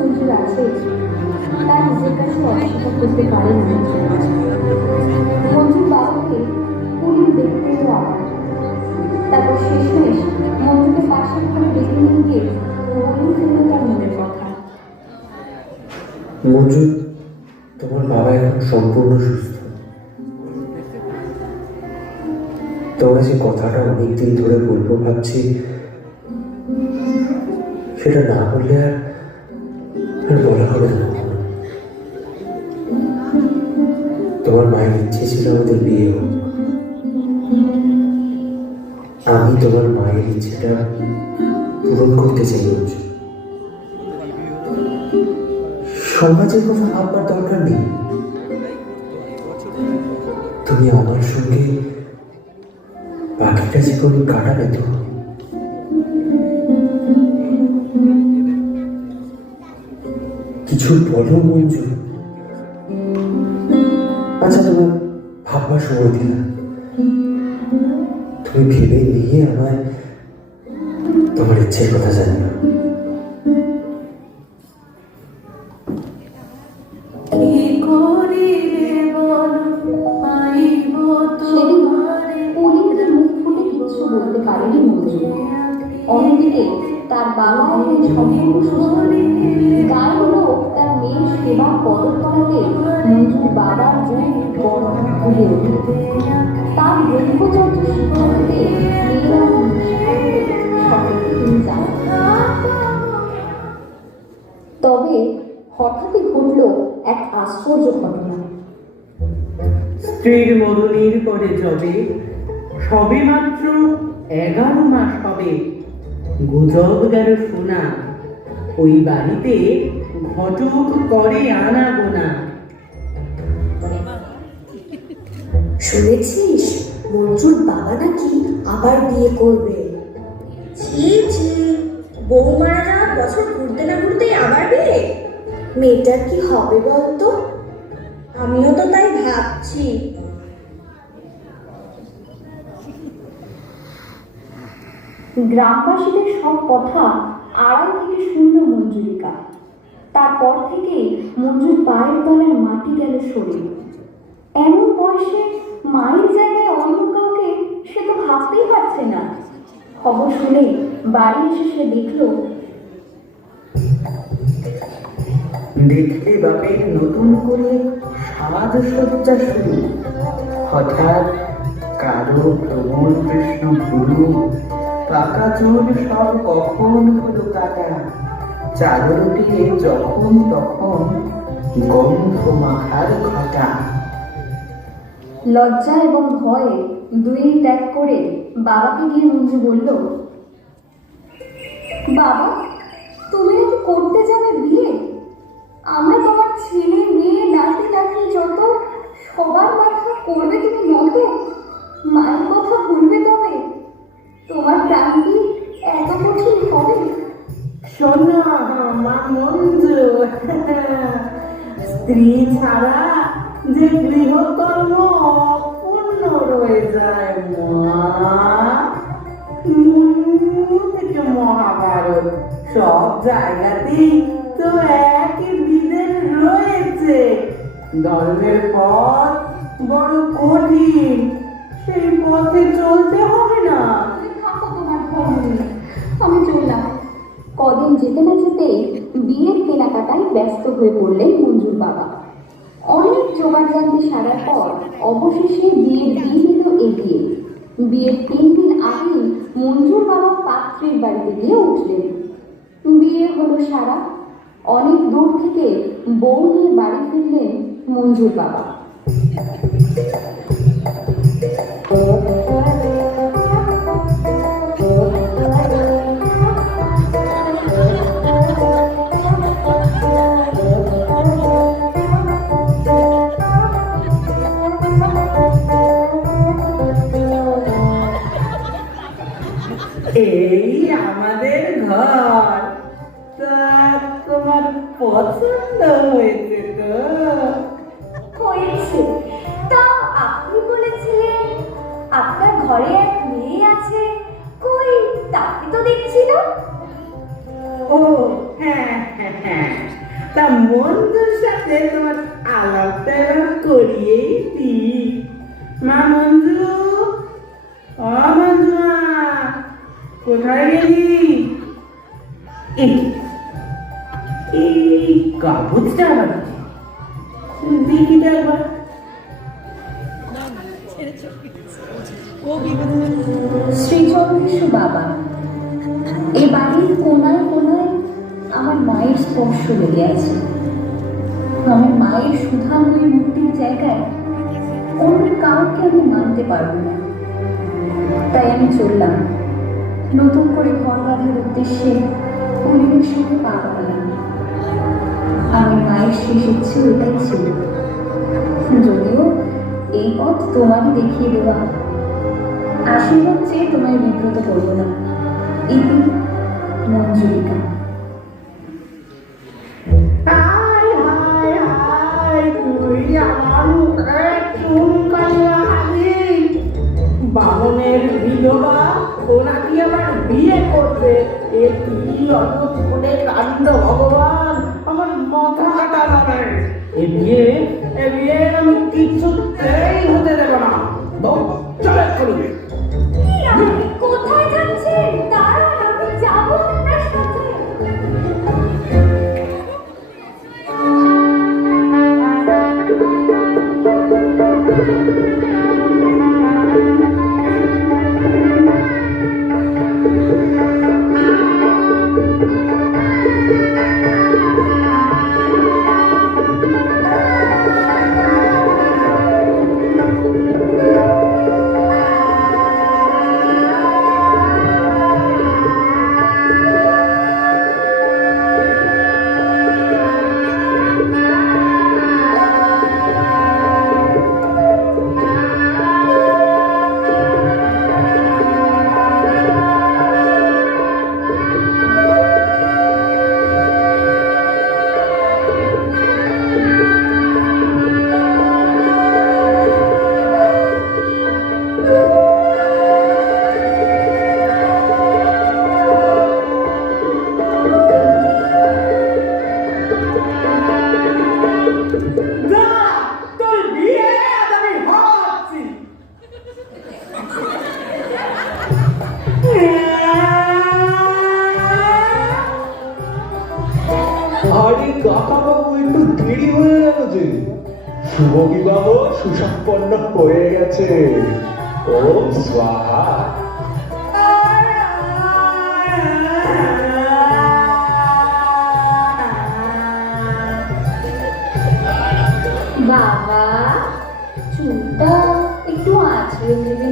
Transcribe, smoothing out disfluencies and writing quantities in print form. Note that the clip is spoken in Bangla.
মঞ্জুর আছে তা নিজের কাছে অস্বীকার করতে পারে না। মঞ্জুর বাবাকে পুলিশ দেখতে আবার, তারপর শেষমেশ মঞ্জুকে পাশের ঘরে ডেকে নিয়ে গিয়ে বলেই ফেলল তার মনের কথা। মঞ্জু, তোমার বাবা এখন সম্পূর্ণ সুস্থ। তোমার যে কথাটা অনেকদিন ধরে বলবো ভাবছি, সেটা না বললে আর বলা হবে না। তোমার মায়ের ইচ্ছে ছিল আমাদের বিয়ে হোক। আমি তোমার মায়ের ইচ্ছেটা পূরণ করতে চাই। সমাজের কথা ভাববার দরকার নেই। তুমি আমার সঙ্গে বাকিটা জীবন কাটাবে তো? কিছু বলো মঞ্জু। আচ্ছা, তোমার ভাববার সময় দিলাম। তুমি ভেবে নিয়ে আমায় তোমার ইচ্ছের কথা জানিও। বলতে পারেনি মঞ্জু। অন্যদিকে তার বাবা এখন সম্পূর্ণ সুস্থ। গায়ের লোক তার মেয়ের সেবা কদর করাতে মঞ্জুর বাবার বড় ভুলে ওঠে। তার ব্রহ্মচর্য শিক্ষা দিতে মেয়েরা তিনি যান। তবে হঠাৎই ঘটল এক আশ্চর্য ঘটনা। স্ত্রীর মরণের পরে সবে মাত্র 11 মাস হবে, গুজব গেল শোনা ওই বাড়িতে ঘটক করে আনা গোনা। শুনেছিস মঞ্জুর বাবা নাকি আবার বিয়ে করবে? ছি ছি, বউ মারা যাওয়ার বছর ঘুরতে না ঘুরতেই আবার বিয়ে? মেয়েটার কি হবে বলতো? আমিও তো তাই ভাবছি। গ্রামবাসীদের সব কথা আড়াল থেকে শুনল মঞ্জুরিকা। তারপর থেকে মঞ্জুর পায়ের তলার মাটি গেল সরে। এমন বয়সে মায়ের জায়গায় অন্য কাউকে সে তো ভাবতেই পারছে না। খবর শুনে বাড়ি এসে সে দেখলে বাপের নতুন করে সাজসজ্জা শুরু। হঠাৎ কারো ভ্রমণ কৃষ্ণ ভুলু, পাকা চুল সব কখন হলো কাটা, চাদর দিয়ে যখন তখন গন্ধ মাখার ঘটা। লজ্জা এবং ভয়ে দুই ত্যাগ করে বাবাকে গিয়ে মঞ্জু বলল, বাবা, তুমি কি করতে যাবে বিয়ে? আমরা তোমার ছেলে মেয়ে নাতি নাতি যত সবার কথা করবে তুমি নত। মায়ের কথা ভুলবে তবে? তোমার ক্রান্তি এত কঠিন হবে? শোনো মা মঞ্জু, স্ত্রী ছাড়া যে গৃহকর্ম অপূর্ণ রয়ে যায় মা। থেকে মহাভারত সব জায়গাতেই তো একই বিধের রয়েছে। ধর্মের পথ বড় কঠিন, সেই পথে চলতে হবে না? থাকো তোমার ধর্ম নিয়ে, আমি চললাম। কদিন যেতে না যেতেই বিয়ের কেনাকাটায় ব্যস্ত হয়ে পড়লেন মঞ্জুর বাবা। অনেক জোগাড়জান্তি সারার পর অবশেষে বিয়ের দিন এলো এগিয়ে। বিয়ের 3 দিন আগেই মঞ্জুর বাবা পাত্রীর বাড়িতে গিয়ে উঠলেন। বিয়ে হলো সারা। অনেক দূর থেকে বউ নিয়ে বাড়ি ফিরলেন মঞ্জুর বাবা। এই আমাদের ঘর। তা তোমার পছন্দ হয়েছে তো? হয়েছে। তা আপনি বলেছিলেন আপনার ঘরে এক মেয়ে আছে, কই তাকে তো দেখছি না। ও হ্যাঁ। তা মঞ্জুর সাথে তোমার আলাপটা এবার করিয়েই দি। মা মঞ্জু, ও মঞ্জু মা, কোথায় গেলি? এই কাগজটা আবার দেখি তো একবার। শ্রীচন্দ্রেশু বাবা, এ বাড়ির কোনায় কোনায় আমার মায়ের স্পর্শ লেগে আছে। আমার মায়ের সুধাময়ী মূর্তির জায়গায় অন্য কাউকে আমি মানতে পারবো না। তাই আমি চললাম নতুন করে ঘর বাঁধার উদ্দেশ্যে হরিণের সঙ্গে পা বাড়ালাম। আমার মায়ের শেষ ইচ্ছে ওটাই ছিল, যদিও এই পথ তোমারই দেখিয়ে দেওয়া। আশীর্বাদ চেয়ে তোমায় বিব্রত করবো না। ইতি মঞ্জুরিকা। তুই আমার মুখে চুন কালিয়া হাজি। বামনের বিধবা, ওরা কি আবার বিয়ে করবে? এ কি অদ্ভুত কাণ্ড ভগবান, আমার মাথা কাটা লাগে। এ বিয়ে আমি কিছুতেই হতে দেব না। চলে করবে। কোথায় যাচ্ছেন? দাঁড়ান, আমি যাবো আপনার সাথে। আরে কাকা বাবু, একটু দেরি হয়ে গেল যে। শুভ বিবাহ সুসম্পন্ন হয়ে গেছে। ওম স্বাহা। বাবা, চুলটা একটু আঁচড়ে দেবে